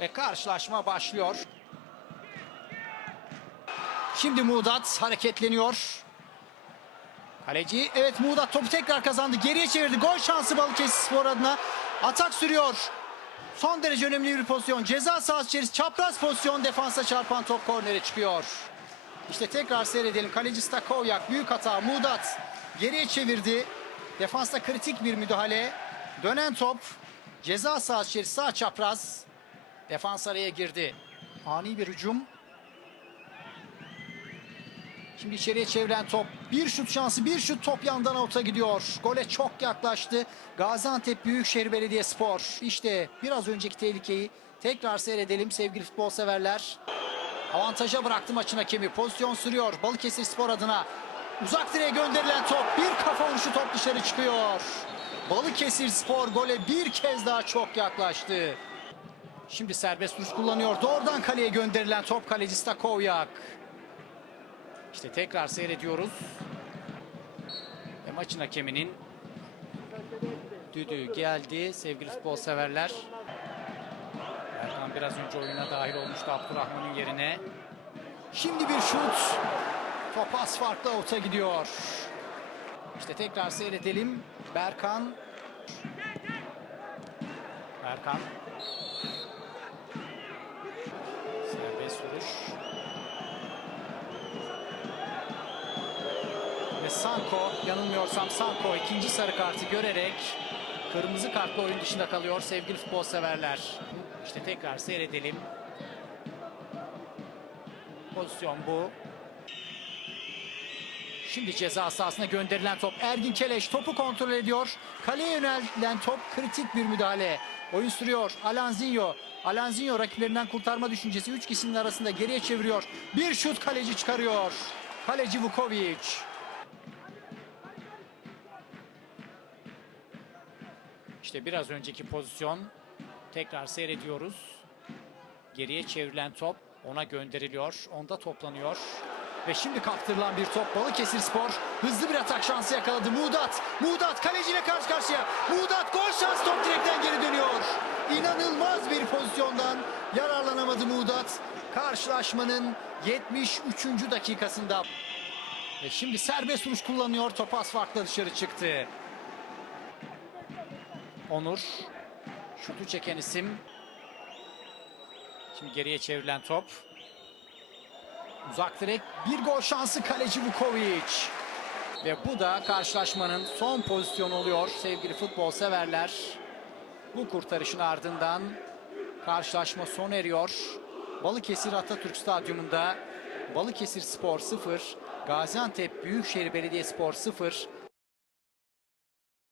Ve karşılaşma başlıyor. Şimdi Muğdat hareketleniyor. Kaleci evet Muğdat topu tekrar kazandı. Geriye çevirdi. Gol şansı Balıkesir Spor adına. Atak sürüyor. Son derece önemli bir pozisyon. Ceza sahası içerisi çapraz pozisyon. Defansa çarpan top kornere çıkıyor. İşte tekrar seyredelim. Kaleci Stakovyak büyük hata. Muğdat geriye çevirdi. Defansta kritik bir müdahale. Dönen top. Ceza sahası içerisi sağ çapraz. Defans araya girdi. Ani bir hücum. Şimdi içeriye çevrilen top. Bir şut şansı, bir şut top yandan avuta gidiyor. Gole çok yaklaştı. Gaziantep Büyükşehir Belediyespor. İşte biraz önceki tehlikeyi tekrar seyredelim sevgili futbol severler. Avantaja bıraktı maçın hakemi. Pozisyon sürüyor Balıkesir Spor adına. Uzak direğe gönderilen top. Bir kafa vuruşu top dışarı çıkıyor. Balıkesir Spor gole bir kez daha çok yaklaştı. Şimdi serbest vuruş kullanıyor. Doğrudan kaleye gönderilen top kaleci Stakovyak. İşte tekrar seyrediyoruz. Ve maçın hakeminin düdüğü geldi sevgili futbol severler. Erkan biraz önce oyuna dahil olmuştu Abdurrahman'ın yerine. Şimdi bir şut. Top az farklı avuta gidiyor. İşte tekrar seyredelim. Berkan. Berkan. Vuruş. Ve Sanko, yanılmıyorsam Sanko ikinci sarı kartı görerek kırmızı kartla oyun dışında kalıyor sevgili futbol severler. İşte tekrar seyredelim. Pozisyon bu. Şimdi ceza sahasına gönderilen top. Ergin Keleş topu kontrol ediyor. Kaleye yönelen top kritik bir müdahale. Oyun sürüyor. Alanzinho. Alanzinho rakiplerinden kurtarma düşüncesi. Üç kişinin arasında geriye çeviriyor. Bir şut kaleci çıkarıyor. Kaleci Vukovic. İşte biraz önceki pozisyon tekrar seyrediyoruz. Geriye çevrilen top ona gönderiliyor. Onda toplanıyor. Ve şimdi kaptırılan bir top Balıkesir Spor hızlı bir atak şansı yakaladı. Muğdat, Muğdat kaleciyle karşı karşıya. Muğdat gol şansı top direkten geri dönüyor. İnanılmaz bir pozisyondan yararlanamadı Muğdat. Karşılaşmanın 73. dakikasında. Ve şimdi serbest vuruş kullanıyor. Top az farkla dışarı çıktı. Onur. Şutu çeken isim. Şimdi geriye çevrilen top. Uzak direk bir gol şansı kaleci Vukovic. Ve bu da karşılaşmanın son pozisyonu oluyor sevgili futbol severler. Bu kurtarışın ardından karşılaşma sona eriyor. Balıkesir Atatürk Stadyumunda Balıkesir Spor 0, Gaziantep Büyükşehir Belediyespor 0